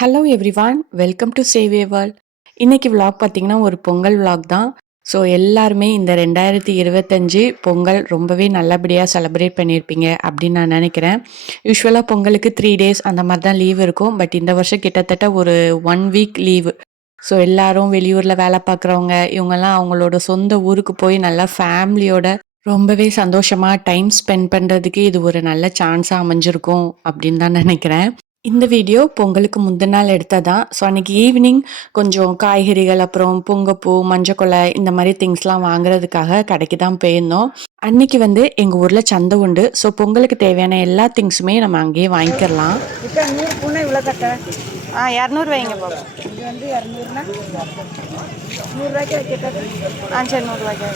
Hello everyone, welcome to சேவே world. இன்னைக்கு vlog பார்த்தீங்கன்னா ஒரு பொங்கல் விலாக் தான். ஸோ எல்லாருமே இந்த 2025 பொங்கல் ரொம்பவே நல்லபடியாக செலிப்ரேட் பண்ணியிருப்பீங்க அப்படின்னு நான் நினைக்கிறேன். யூஸ்வலாக பொங்கலுக்கு 3 days அந்த மாதிரி தான் லீவ் இருக்கும். பட் இந்த வருஷம் கிட்டத்தட்ட ஒரு 1 week லீவு. ஸோ எல்லாரும் வெளியூரில் வேலை பார்க்குறவங்க இவங்கெல்லாம் அவங்களோட சொந்த ஊருக்கு போய் நல்லா ஃபேமிலியோட ரொம்பவே சந்தோஷமாக டைம் ஸ்பெண்ட் பண்ணுறதுக்கு இது ஒரு நல்ல சான்ஸாக அமைஞ்சிருக்கும் அப்படின்னு தான் நினைக்கிறேன். இந்த வீடியோ பொங்கலுக்கு முந்தின நாள் எடுத்ததான். ஸோ அன்னைக்கு ஈவினிங் கொஞ்சம் காய்கறிகள், அப்புறம் பொங்கப்பூ, மஞ்சக்கொலை இந்த மாதிரி திங்ஸ்லாம் வாங்குறதுக்காக கடைக்கு தான் போயிருந்தோம். அன்னைக்கு வந்து எங்கள் ஊரில் சந்தை உண்டு. ஸோ பொங்கலுக்கு தேவையான எல்லா திங்ஸுமே நம்ம அங்கேயே வாங்கிக்கலாம். இப்போ 100 பூனை இவ்வளோ கட்ட 200 வைங்க பாப்பா. இது வந்து 200னா 100 ரூபாய்க்கு வைக்கிறது. சரி 100 ரூபாய்க்கு.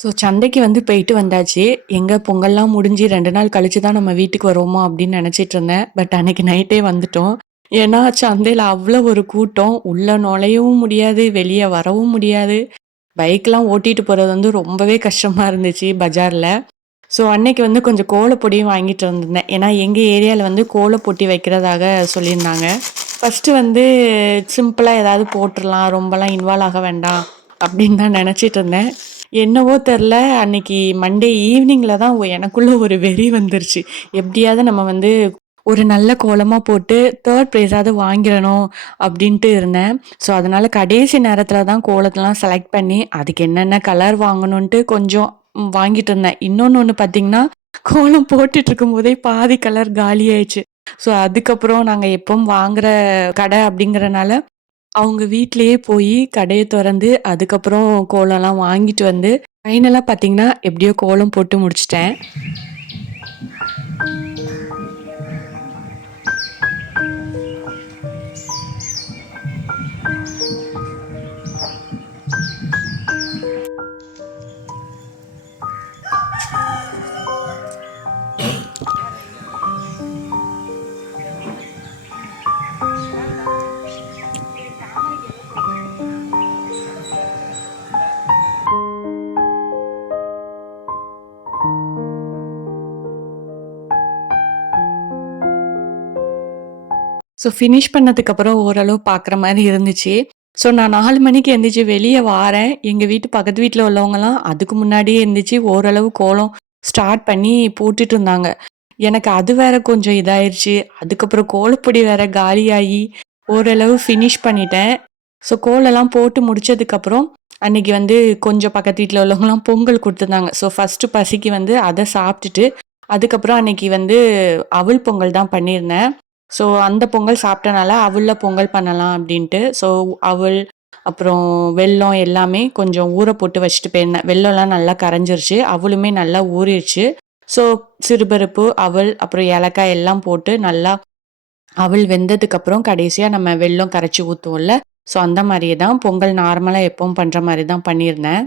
ஸோ சந்தைக்கு வந்து போயிட்டு வந்தாச்சு. எங்கே பொங்கல்லாம் முடிஞ்சு 2 நாள் கழிச்சு தான் நம்ம வீட்டுக்கு வருவோமோ அப்படின்னு நினச்சிட்டு இருந்தேன். பட் அன்னைக்கு நைட்டே வந்துட்டோம். ஏன்னா சந்தையில் அவ்வளோ ஒரு கூட்டம், உள்ளே நுழையவும் முடியாது, வெளியே வரவும் முடியாது. பைக்லாம் ஓட்டிட்டு போகிறது வந்து ரொம்பவே கஷ்டமாக இருந்துச்சு பஜாரில். ஸோ அன்னைக்கு வந்து கொஞ்சம் கோலப்பொடியும் வாங்கிட்டு வந்திருந்தேன். ஏன்னா எங்கள் ஏரியாவில் வந்து கோலப்பொட்டி வைக்கிறதாக சொல்லியிருந்தாங்க. ஃபஸ்ட்டு வந்து சிம்பிளாக ஏதாவது போட்டுடலாம், ரொம்பலாம் இன்வால்வ் ஆக வேண்டாம் அப்படின்னு தான் நினச்சிட்டு இருந்தேன். என்னவோ தெரில, அன்னைக்கு மண்டே ஈவினிங்கில் தான் எனக்குள்ள ஒரு வெறி வந்துருச்சு. எப்படியாவது நம்ம வந்து ஒரு நல்ல கோலமாக போட்டு 3rd ப்ரைஸாவது வாங்கிடணும் அப்படின்ட்டு இருந்தேன். ஸோ அதனால் கடைசி நேரத்தில் தான் கோலத்தெலாம் செலக்ட் பண்ணி அதுக்கு என்னென்ன கலர் வாங்கணுன்ட்டு கொஞ்சம் வாங்கிட்டு இருந்தேன். இன்னொன்று பார்த்தீங்கன்னா, கோலம் போட்டுட்டு இருக்கும்போதே பாதி கலர் காலி ஆயிடுச்சு. ஸோ அதுக்கப்புறம் நாங்கள் எப்பவும் வாங்குற கடை அப்படிங்கிறனால அவங்க வீட்லயே போய் கடைய தொறந்து அதுக்கப்புறம் கோலம்லாம் வாங்கிட்டு வந்து ஃபைனலா பார்த்தீங்கன்னா, எப்படியோ கோலம் போட்டு முடிச்சுட்டேன். ஸோ ஃபினிஷ் பண்ணதுக்கப்புறம் ஓரளவு பார்க்குற மாரி இருந்துச்சு. ஸோ நான் 4 மணிக்கு எந்திரிச்சு வெளிய வாரேன். எங்க வீட்டு பக்கத்து வீட்ல உள்ளவங்கலாம் அதுக்கு முன்னாடியே எந்திரிச்சு ஓரளவு கோலம் ஸ்டார்ட் பண்ணி போட்டுட்டு இருந்தாங்க. எனக்கு அது வேற கொஞ்சம் இதாயிருச்சு. அதுக்கப்புறம் கோலப்பொடி வேற காலியாகி ஓரளவு ஃபினிஷ் பண்ணிட்டேன். ஸோ கோலம்லாம் போட்டு முடிச்சதுக்கப்புறம் அன்னைக்கு வந்து கொஞ்சம் பக்கத்து வீட்ல உள்ளவங்கலாம் பொங்கல் குடுத்துருந்தாங்க. ஸோ ஃபர்ஸ்ட்டு பசிக்கு வந்து அத சாப்பிட்டுட்டு, அதுக்கப்புறம் அன்னைக்கு வந்து அவல் பொங்கல் தான் பண்ணியிருந்தேன். ஸோ அந்த பொங்கல் சாப்பிட்டனால அவல்ல பொங்கல் பண்ணலாம் அப்படின்ட்டு. ஸோ அவல், அப்புறம் வெல்லம் எல்லாமே கொஞ்சம் ஊற போட்டு வச்சுட்டு போயிருந்தேன். வெல்லம்லாம் நல்லா கரைஞ்சிருச்சு. அவலுமே நல்லா ஊறிடுச்சு. ஸோ சிறுபருப்பு, அவல், அப்புறம் ஏலக்காய் எல்லாம் போட்டு நல்லா அவல் வெந்ததுக்கப்புறம் கடைசியா நம்ம வெல்லம் கரைச்சி ஊத்துவோம்ல, ஸோ அந்த மாரியே தான் பொங்கல் நார்மலா எப்பவும் பண்ற மாரி தான் பண்ணியிருந்தேன்.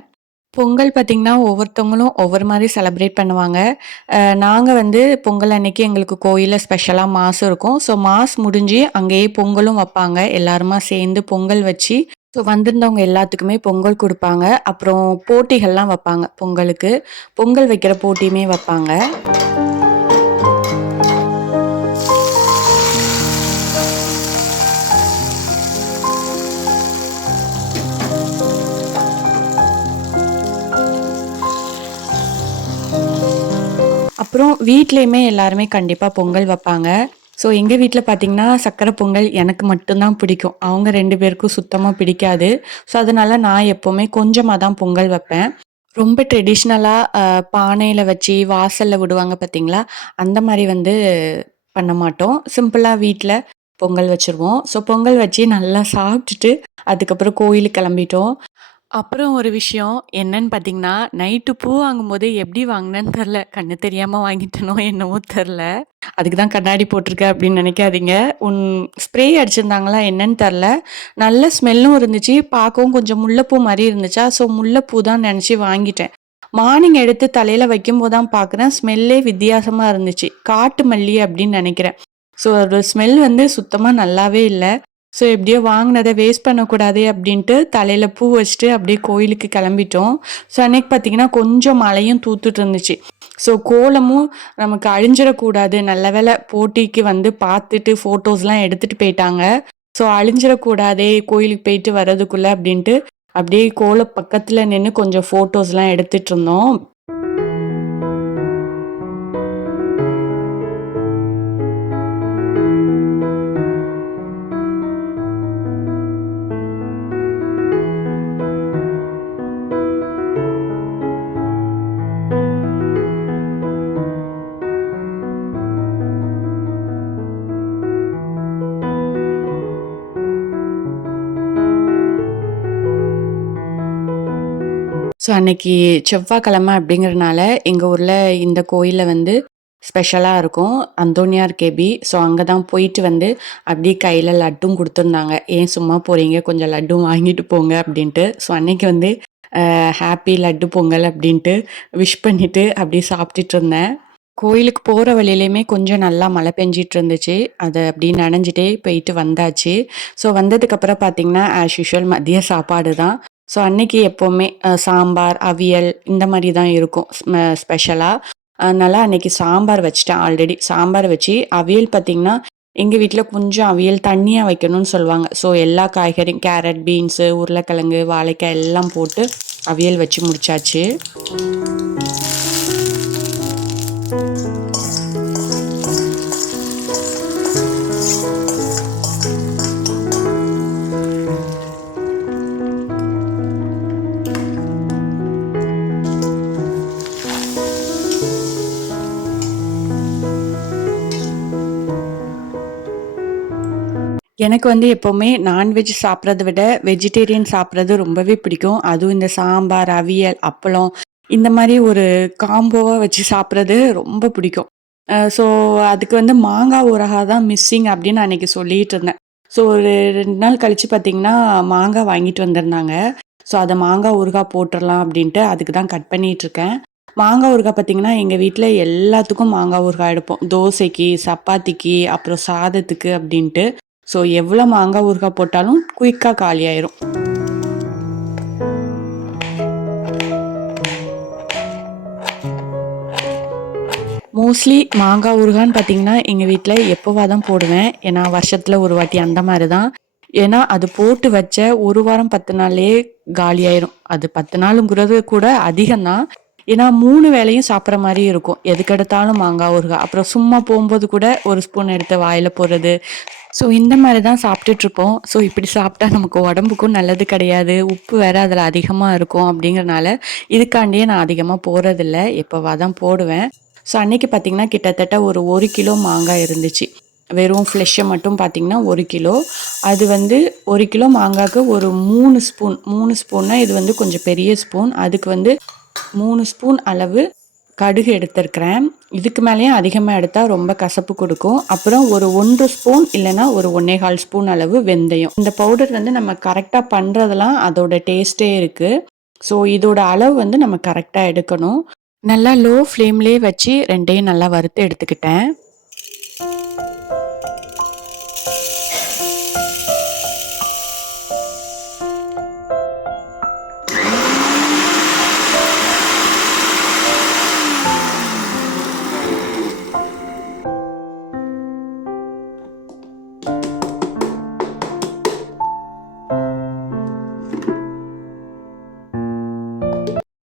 பொங்கல் பார்த்தீங்கன்னா, ஒவ்வொருத்தவங்களும் ஒவ்வொரு மாரி செலிப்ரேட் பண்ணுவாங்க. நாங்க வந்து பொங்கல் அன்னைக்கு எங்களுக்கு கோயில்ல ஸ்பெஷலா மாஸ் இருக்கும். ஸோ மாஸ் முடிஞ்சு அங்கேயே பொங்கலும் வப்பாங்க. எல்லாருமா சேர்ந்து பொங்கல் வச்சு, ஸோ வந்திருந்தவங்க எல்லாத்துக்குமே பொங்கல் குடுப்பாங்க. அப்புறம் போட்டிகள்லாம் வப்பாங்க பொங்கலுக்கு. பொங்கல் வைக்கிற போட்டியுமே வப்பாங்க. அப்புறம் வீட்லயுமே எல்லாருமே கண்டிப்பா பொங்கல் வைப்பாங்க. ஸோ எங்க வீட்ல பார்த்தீங்கன்னா, சர்க்கரை பொங்கல் எனக்கு மட்டும் தான் பிடிக்கும். அவங்க 2 பேருக்கும் சுத்தமா பிடிக்காது. ஸோ அதனால நான் எப்பவுமே கொஞ்சமா தான் பொங்கல் வைப்பேன். ரொம்ப ட்ரெடிஷ்னலா பானையில வச்சு வாசல்ல விடுவாங்க பார்த்தீங்களா? அந்த மாரி வந்து பண்ண மாட்டோம். சிம்பிளா வீட்ல பொங்கல் வச்சுருவோம். ஸோ பொங்கல் வச்சு நல்லா சாப்பிட்டுட்டு, அதுக்கப்புறம் கோயிலுக்கு கிளம்பிட்டோம். அப்புறம் ஒரு விஷயம் என்னன்னு பார்த்தீங்கன்னா, நைட்டு பூ வாங்கும்போது எப்படி வாங்குனேன்னு தெர்ல. கண்ணு தெரியாம வாங்கிட்டேனோ என்னவோ தெர்ல. அதுக்கு தான் கண்ணாடி போட்டிருக்கேன் அப்படின்னு நெனைக்காதீங்க. ஸ்ப்ரே அடிச்சிருந்தாங்களா என்னன்னு தெர்ல. நல்ல ஸ்மெல்லும் இருந்துச்சு. பார்க்கவும் கொஞ்சம் முல்லைப்பூ மாரி இருந்துச்சா, ஸோ முல்லைப்பூ தான் நெனச்சு வாங்கிட்டேன். மார்னிங் எடுத்து தலையில வைக்கும்போது தான் பார்க்குறேன், ஸ்மெல்லே வித்தியாசமா இருந்துச்சு. காட்டு மல்லி அப்படின்னு நெனைக்கிறேன். ஸோ அதோட ஸ்மெல் வந்து சுத்தமா நல்லாவே இல்ல. ஸோ எப்படியோ வாங்குனத வேஸ்ட் பண்ணக்கூடாதே அப்படின்ட்டு தலையில பூ வச்சுட்டு அப்படியே கோயிலுக்கு கிளம்பிட்டோம். ஸோ அன்னைக்கு பார்த்தீங்கன்னா, கொஞ்சம் மழையும் தூத்துட்டு இருந்துச்சு. ஸோ கோலமும் நமக்கு அழிஞ்சிடக்கூடாது. நல்ல வேளை போட்டிக்கு வந்து பார்த்துட்டு ஃபோட்டோஸ்லாம் எடுத்துட்டு போயிட்டாங்க. ஸோ அழிஞ்சிடக்கூடாதே கோயிலுக்கு போயிட்டு வர்றதுக்குள்ள அப்படின்ட்டு, அப்படியே கோல பக்கத்துல நின்னு கொஞ்சம் ஃபோட்டோஸ்லாம் எடுத்துட்டு இருந்தோம். ஸோ அன்னைக்கு செவ்வாய்க்கிழமை அப்படிங்கிறனால, எங்க ஊர்ல இந்த கோயில்ல வந்து ஸ்பெஷலா இருக்கும். அந்தோனியார் கேபி. ஸோ அங்க தான் போயிட்டு வந்து அப்படியே கையில லட்டும் குடுத்துருந்தாங்க. "ஏன் சும்மா போறீங்க? கொஞ்சம் லட்டும் வாங்கிட்டு போங்க" அப்படின்ட்டு. ஸோ அன்னைக்கு வந்து ஹேப்பி லட்டு பொங்கல் அப்படின்ட்டு விஷ் பண்ணிட்டு அப்படியே சாப்பிட்டுட்டு இருந்தேன். கோயிலுக்கு போற வழியிலயுமே கொஞ்சம் நல்லா மழை பெஞ்சிட்டு இருந்துச்சு. அத அப்படியே நனைஞ்சுட்டே போயிட்டு வந்தாச்சு. ஸோ வந்ததுக்கப்புறம் பார்த்தீங்கன்னா, ஆஸ் யூசுவல் மதிய சாப்பாடு தான். ஸோ அன்னைக்கு எப்பவுமே சாம்பார், அவியல் இந்த மாரி தான் இருக்கும் ஸ்பெஷலா. அதனால அன்னைக்கு சாம்பார் வச்சுட்டேன் ஆல்ரெடி. சாம்பார் வச்சு, அவியல் பார்த்தீங்கன்னா, எங்க வீட்ல கொஞ்சம் அவியல் தண்ணியா வைக்கணும்னு சொல்லுவாங்க. ஸோ எல்லா காய்கறியும் கேரட், பீன்ஸு, உருளைக்கிழங்கு, வாழைக்காய் எல்லாம் போட்டு அவியல் வச்சு முடிச்சாச்சு. எனக்கு வந்து எப்பவுமே நான்வெஜ் சாப்பிட்றத விட, வெஜிடேரியன் சாப்பிட்றது ரொம்பவே பிடிக்கும். அதுவும் இந்த சாம்பார், அவியல், அப்பளம் இந்த மாரி ஒரு காம்போவா வச்சு சாப்பிட்றது ரொம்ப பிடிக்கும். ஸோ அதுக்கு வந்து மாங்காய் ஊறுகாய் தான் மிஸ்ஸிங் அப்படின்னு நான் அன்னைக்கு சொல்லிட்டு இருந்தேன். ஸோ ஒரு 2 நாள் கழிச்சு பார்த்தீங்கன்னா, மாங்காய் வாங்கிட்டு வந்திருந்தாங்க. ஸோ அத மாங்காய் ஊறுகாய் போட்டுறலாம் அப்படின்ட்டு அதுக்கு தான் கட் பண்ணிட்டு இருக்கேன். மாங்காய் ஊறுகாய் பார்த்தீங்கன்னா, எங்க வீட்ல எல்லாத்துக்கும் மாங்காய் ஊறுகாய் எடுப்போம். தோசைக்கு, சப்பாத்திக்கு, அப்புறம் சாதத்துக்கு அப்படின்ட்டு. ஸோ எவ்வளோ மாங்காய் ஊறுகாய் போட்டாலும் குயிக்கா காலியாயிரும். மோஸ்ட்லி மாங்காய் ஊறுகான்னு பார்த்தீங்கன்னா, எங்க வீட்ல எப்போவா தான் போடுவேன். ஏன்னா வருஷத்துல ஒரு வாட்டி அந்த மாரி தான். ஏன்னா அது போட்டு வச்ச 1 வாரம் 10 நாள்லயே காலியாயிரும். அது 10 நாளுங்கிறது கூட அதிகம் தான். ஏன்னா 3 வேளையும் சாப்பிடுற மாரி இருக்கும். எதுக்கெடுத்தாலும் மாங்காய் ஊறுகாய். அப்புறம் சும்மா போம்போது கூட ஒரு ஸ்பூன் எடுத்து வாயில போடுறது. ஸோ இந்த மாரி தான் சாப்பிட்டுட்ருப்போம். ஸோ இப்படி சாப்பிட்டா நமக்கு உடம்புக்கும் நல்லது கிடையாது. உப்பு வேற அதில அதிகமா இருக்கும் அப்படிங்கிறனால, இதுக்காண்டியே நான் அதிகமா போடுறதில்ல. எப்போவா தான் போடுவேன். ஸோ அன்னைக்கு பார்த்தீங்கன்னா, கிட்டத்தட்ட ஒரு 1 கிலோ மாங்காய் இருந்துச்சு. வெறும் ஃப்ளெஷ்ஷ மட்டும் பார்த்தீங்கன்னா 1 கிலோ. அது வந்து 1 கிலோ மாங்காய்க்கு ஒரு 3 ஸ்பூன் 3 ஸ்பூன்னா இது வந்து கொஞ்சம் பெரிய ஸ்பூன். அதுக்கு வந்து 3 ஸ்பூன் அளவு கடுகு எடுத்திருக்கிறேன். இதுக்கு மேலேயும் அதிகமா எடுத்தா ரொம்ப கசப்பு குடுக்கும். அப்புறம் ஒரு 1 ஸ்பூன் இல்லன்னா ஒரு 1 1/4 ஸ்பூன் அளவு வெந்தயம். இந்த பவுடர் வந்து நம்ம கரெக்ட்டா பண்றதெல்லாம் அதோட டேஸ்ட்டே இருக்கு. ஸோ இதோட அளவு வந்து நம்ம கரெக்ட்டா எடுக்கணும். நல்லா லோ ஃப்ளேம்லயே வச்சு 2யும் நல்லா வறுத்து எடுத்துக்கிட்டேன்.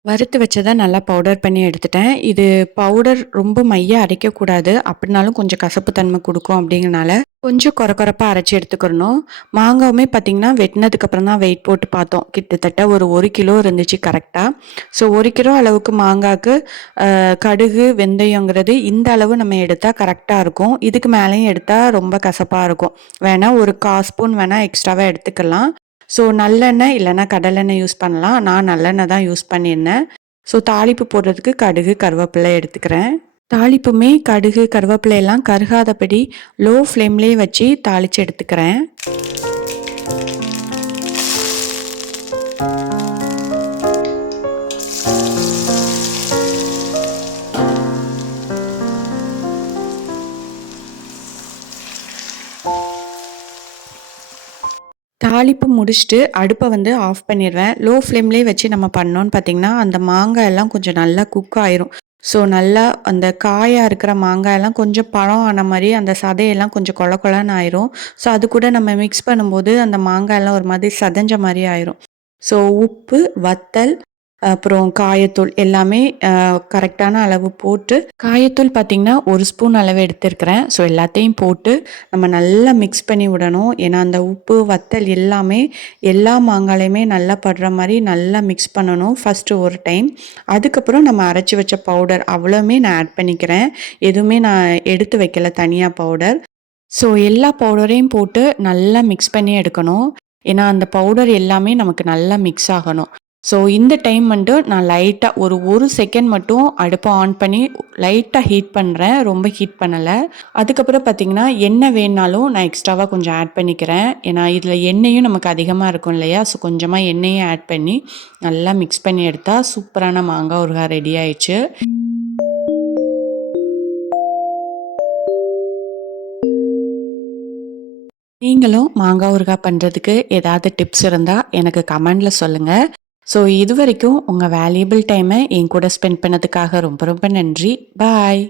வறுத்து வச்சத நல்லா பவுடர் பண்ணி எடுத்துட்டேன். இது பவுடர் ரொம்ப மையா அரைக்கக்கூடாது. அப்படினாலும் கொஞ்சம் கசப்பு தன்மை குடுக்கும் அப்படிங்கிறனால, கொஞ்சம் கொரகொரப்பா அரைச்சு எடுத்துக்கிறணும். மாங்காவுமே பார்த்தீங்கன்னா, வெட்டினதுக்கு அப்புறம் தான் வெயிட் போட்டு பார்த்தோம். கிட்டத்தட்ட ஒரு 1 கிலோ இருந்துச்சு கரெக்ட்டா. ஸோ 1 கிலோ அளவுக்கு மாங்காக்கு கடுகு, வெந்தயங்கிறது இந்த அளவு நம்ம எடுத்தா கரெக்ட்டா இருக்கும். இதுக்கு மேலேயும் எடுத்தா ரொம்ப கசப்பா இருக்கும். வேணா ஒரு 1/4 ஸ்பூன் வேணா எக்ஸ்ட்ராவா எடுத்துக்கலாம். ஸோ நல்லெண்ணெய் இல்லைன்னா கடலெண்ணெய் யூஸ் பண்ணலாம். நான் நல்லெண்ணெய் தான் யூஸ் பண்ணியிருந்தேன். ஸோ தாளிப்பு போடுறதுக்கு கடுகு, கருவேப்பிலை எடுத்துக்கிறேன். தாளிப்புமே கடுகு, கருவேப்பிலை எல்லாம் கருகாதபடி லோ ஃப்ளேம்லேயே வச்சு தாளித்து எடுத்துக்கிறேன். தாளிப்பு முடிச்சுட்டு அடுப்பை வந்து ஆஃப் பண்ணிடுவேன். லோ ஃப்ளேம்லேயே வச்சு நம்ம பண்ணோன்னு பார்த்தீங்கன்னா, அந்த மாங்காய் எல்லாம் கொஞ்சம் நல்லா குக் ஆயிரும். ஸோ நல்லா அந்த காயாக இருக்கிற மாங்காயெல்லாம் கொஞ்சம் பழம் ஆன மாதிரி அந்த சதையெல்லாம் கொஞ்சம் கொல கொலன்னு ஆயிரும். ஸோ அது கூட நம்ம மிக்ஸ் பண்ணும்போது அந்த மாங்காயெல்லாம் ஒரு மாதிரி சதஞ்ச மாதிரி ஆயிரும். ஸோ உப்பு, வத்தல், அப்புறம் காயத்தூள் எல்லாமே கரெக்டான அளவு போட்டு காயத்தூள் பார்த்திங்கன்னா 1 ஸ்பூன் அளவு எடுத்துருக்கிறேன். ஸோ எல்லாத்தையும் போட்டு நம்ம நல்லா மிக்ஸ் பண்ணி விடணும். ஏன்னா அந்த உப்பு, வத்தல் எல்லாமே எல்லா மாங்காயிலையுமே நல்லா படுற மாதிரி நல்லா மிக்ஸ் பண்ணணும் ஃபஸ்ட்டு ஒரு டைம். அதுக்கப்புறம் நம்ம அரைச்சி வச்ச பவுடர் அவ்வளோவுமே நான் ஆட் பண்ணிக்கிறேன். எதுவுமே நான் எடுத்து வைக்கல தனியாக பவுடர். ஸோ எல்லா பவுடரையும் போட்டு நல்லா மிக்ஸ் பண்ணி எடுக்கணும். ஏன்னா அந்த பவுடர் எல்லாமே நமக்கு நல்லா மிக்ஸ் ஆகணும். ஸோ இந்த டைம் மட்டும் நான் லைட்டாக ஒரு செகண்ட் மட்டும் அடுப்பை ஆன் பண்ணி லைட்டாக ஹீட் பண்ணுறேன். ரொம்ப ஹீட் பண்ணலை. அதுக்கப்புறம் பார்த்திங்கன்னா எண்ணெய் வேணுனாலும் நான் எக்ஸ்ட்ராவாக கொஞ்சம் ஆட் பண்ணிக்கிறேன். ஏன்னா இதில் எண்ணெயும் நமக்கு அதிகமாக இருக்கும் இல்லையா? ஸோ கொஞ்சமாக எண்ணெயும் ஆட் பண்ணி நல்லா மிக்ஸ் பண்ணி எடுத்தால் சூப்பரான மாங்காய் ஊறுகாய் ரெடி ஆயிடுச்சு. நீங்களும் மாங்காய் ஊறுகாய் பண்ணுறதுக்கு ஏதாவது டிப்ஸ் இருந்தால் எனக்கு கமெண்டில் சொல்லுங்கள். ஸோ இதுவரைக்கும் உங்கள் வேல்யூபிள் டைமை என் கூட ஸ்பெண்ட் பண்ணதுக்காக ரொம்ப ரொம்ப நன்றி. பாய்.